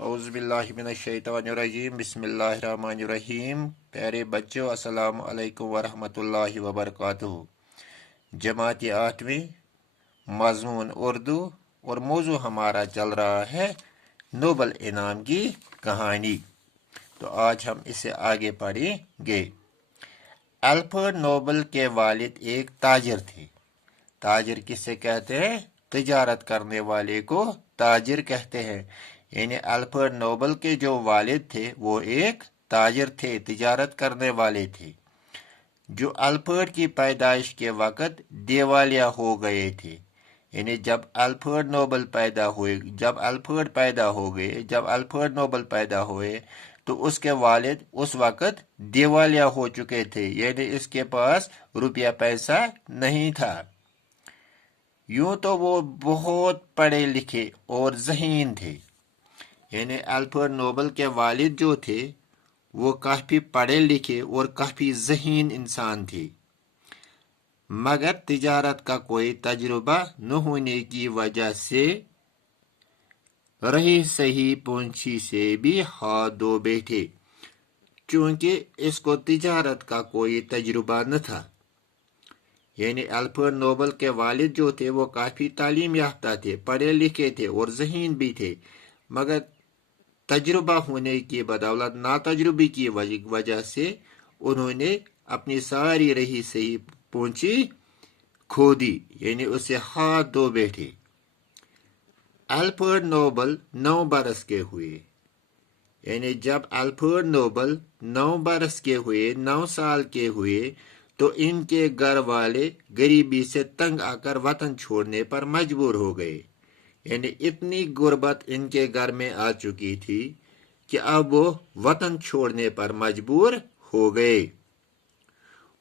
औज़ुबिल्लाहिमिनश्शैतानिर्रजीम बिस्मिल्लाहिर्रहमानिर्रहीम। प्यारे बच्चों, अस्सलाम वालेकुम वरहमतुल्लाहि वबरकातुहू। जमात आठवीं, मज़मून उर्दू, और मौजू हमारा चल रहा है नोबल इनाम की कहानी। तो आज हम इसे आगे पढ़ेंगे। अल्फ्रेड नोबल के वालिद एक ताजिर थे। ताजिर किसे कहते हैं? तिजारत करने वाले को ताजिर कहते हैं। यानी अल्फ्रेड नोबल के जो वालिद थे वो एक ताजिर थे, तिजारत करने वाले थे, जो अल्फ्रेड की पैदाइश के वक़्त दिवालिया हो गए थे। यानी जब अल्फ्रेड नोबल पैदा हुए तो उसके वालिद उस वक़्त दिवालिया हो चुके थे, यानी इसके पास रुपया पैसा नहीं था। यूं तो वो बहुत पढ़े लिखे और ज़हीन थे। यानी अल्फ्रेड नोबल के वालिद जो थे वो काफ़ी पढ़े लिखे और काफ़ी ज़हीन इंसान थे, मगर तिजारत का कोई तजुर्बा न होने की वजह से रही सही पूंछी से भी हाथ धो बैठे, चूँकि इसको तिजारत का कोई तजुर्बा न था। यानी अल्फ्रेड नोबल के वालिद जो थे वो काफ़ी तालीम याफ्ता थे, पढ़े लिखे थे और ज़हीन भी थे, मगर तजुर्बा होने की बदौलत नातजुर्बी की वजह से उन्होंने अपनी सारी रही सही पूंछी खो दी, यानी उसे हाथ धो बैठे। अल्फ्रेड नोबल 9 बरस के हुए। यानी जब अल्फ्रेड नोबल 9 बरस के हुए, 9 साल के हुए, तो इनके घर वाले गरीबी से तंग आकर वतन छोड़ने पर मजबूर हो गए। यानी इतनी गुर्बत इनके घर में आ चुकी थी कि अब वो वतन छोड़ने पर मजबूर हो गए।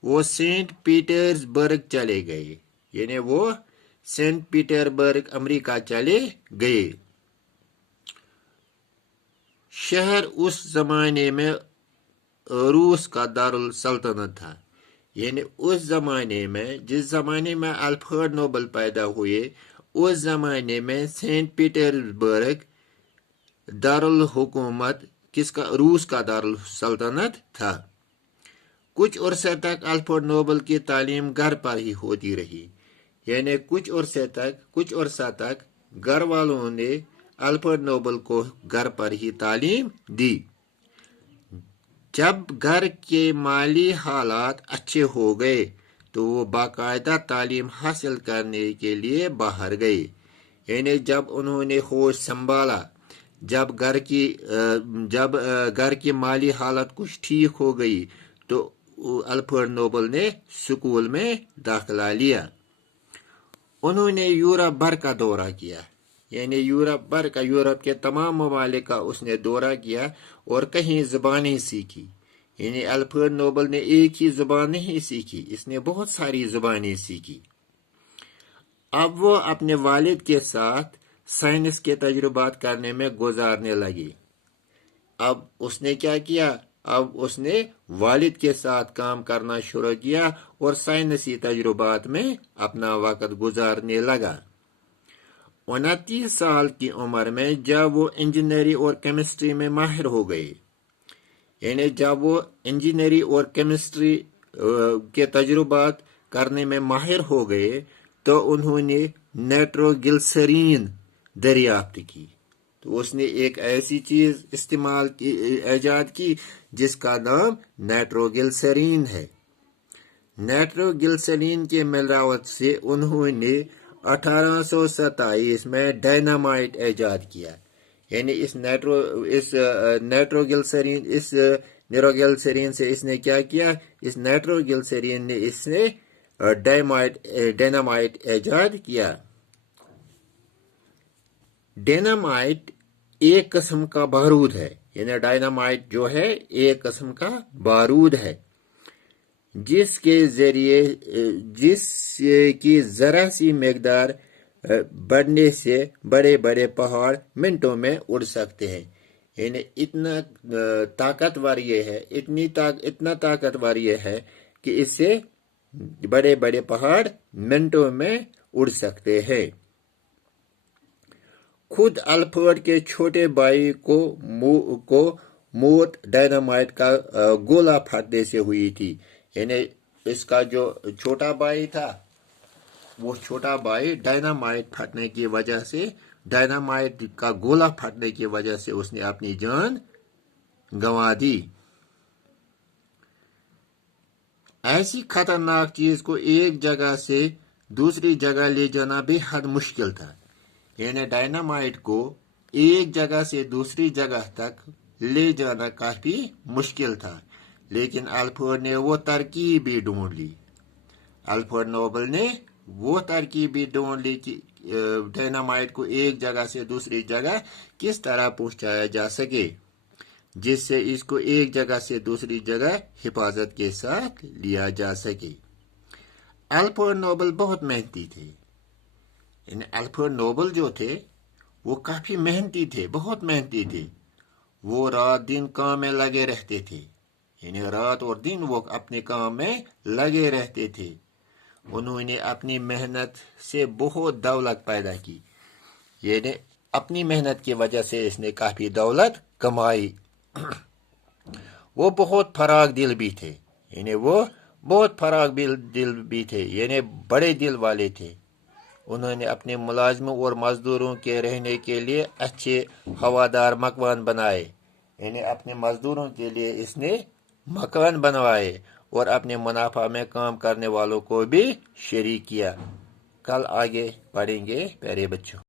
वो सेंट पीटर्सबर्ग चले गए। यानी वो सेंट पीटर्सबर्ग अमेरिका चले गए। शहर उस जमाने में रूस का दारुल सल्तनत था। यानी उस जमाने में, जिस जमाने में अल्फ्रेड नोबल पैदा हुए, उस जमाने में सेंट पीटर्सबर्ग दारुल हुकूमत किसका? रूस का दारुल सल्तनत था। कुछ अरसे तक अल्फ्रेड नोबल की तालीम घर पर ही होती रही। यानी कुछ अरसा तक घर वालों ने अल्फ्रेड नोबल को घर पर ही तालीम दी। जब घर के माली हालात अच्छे हो गए तो वो बाकायदा तालीम हासिल करने के लिए बाहर गए। यानी जब उन्होंने होश संभाला, जब घर की माली हालत कुछ ठीक हो गई, तो अल्फ्रेड नोबल ने स्कूल में दाखिला लिया। उन्होंने यूरोप भर का दौरा किया। यानी यूरोप के तमाम ममालिक का उसने दौरा किया और कहीं ज़बानें सीखी। यानी अल्फ्रेड नोबल ने एक ही ज़बान नहीं सीखी, इसने बहुत सारी ज़बानें सीखी। अब वो अपने वालिद के साथ साइंस के तजुर्बात करने में गुजारने लगी। अब उसने क्या किया? अब उसने वालिद के साथ काम करना शुरू किया और साइंसी तजुर्बात में अपना वक़्त गुजारने लगा। 29 साल की उम्र में जब वो इंजीनियरिंग और केमिस्ट्री में माहिर हो गए, यानी जब वो इंजीनियरिंग और केमिस्ट्री के तजुर्बात करने में माहिर हो गए, तो उन्होंने नाइट्रोग्लिसरीन दरियाफ्त की। तो उसने एक ऐसी चीज ईजाद की जिसका नाम नाइट्रोग्लिसरीन है। नाइट्रोग्लिसरीन के मिलावट से उन्होंने 1827 में डायनामाइट ईजाद किया। यानी इस नाइट्रोग्लिसरीन से इसने क्या किया? इस नाइट्रोग्लिसरीन ने इसने डायनामाइट ईजाद किया। डायनामाइट एक किस्म का बारूद है। यानी डायनामाइट जो है एक किस्म का बारूद है जिसकी जरा सी मिकदार बढ़ने से बड़े बड़े पहाड़ मिनटों में उड़ सकते हैं। यानी इतना ताकतवर ये है, इतना ताकतवर ये है कि इससे बड़े बड़े पहाड़ मिनटों में उड़ सकते हैं। خود الفرڈ کے چھوٹے بھائی کو موت ڈائنامائٹ کا گولہ پھٹنے سے ہوئی تھی. یعنی اس کا جو چھوٹا بھائی تھا وہ چھوٹا بھائی ڈائنامائٹ پھٹنے کی وجہ سے ڈائنامائٹ کا گولہ پھٹنے کی وجہ سے اس نے اپنی جان گنوا دی. ایسی خطرناک چیز کو ایک جگہ سے دوسری جگہ لے جانا بے حد مشکل تھا. یعنی ڈائنامائٹ کو ایک جگہ سے دوسری جگہ تک لے جانا کافی مشکل تھا، لیکن الفرڈ نے وہ ترکیب بھی ڈھونڈ لی. الفرڈ نوبل نے وہ ترکیب بھی ڈھونڈ لی کہ ڈائنامائٹ کو ایک جگہ سے دوسری جگہ کس طرح پہنچایا جا سکے جس سے اس کو ایک جگہ سے دوسری جگہ حفاظت کے ساتھ لیا جا سکے. الفرڈ نوبل بہت محنتی تھے. الفرڈ نوبل جو تھے وہ کافی محنتی تھے، بہت محنتی تھے. وہ رات دن کام میں لگے رہتے تھے. یعنی رات اور دن وہ اپنے کام میں لگے رہتے تھے. انہوں نے اپنی محنت سے بہت دولت پیدا کی. یعنی اپنی محنت کی وجہ سے اس نے کافی دولت کمائی. وہ بہت فراغ دل بھی تھے. یعنی بڑے دل والے تھے. انہوں نے اپنے ملازموں اور مزدوروں کے رہنے کے لیے اچھے ہوادار مکان بنائے. یعنی اپنے مزدوروں کے لیے اس نے مکان بنوائے اور اپنے منافع میں کام کرنے والوں کو بھی شریک کیا. کل آگے پڑھیں گے پیارے بچوں.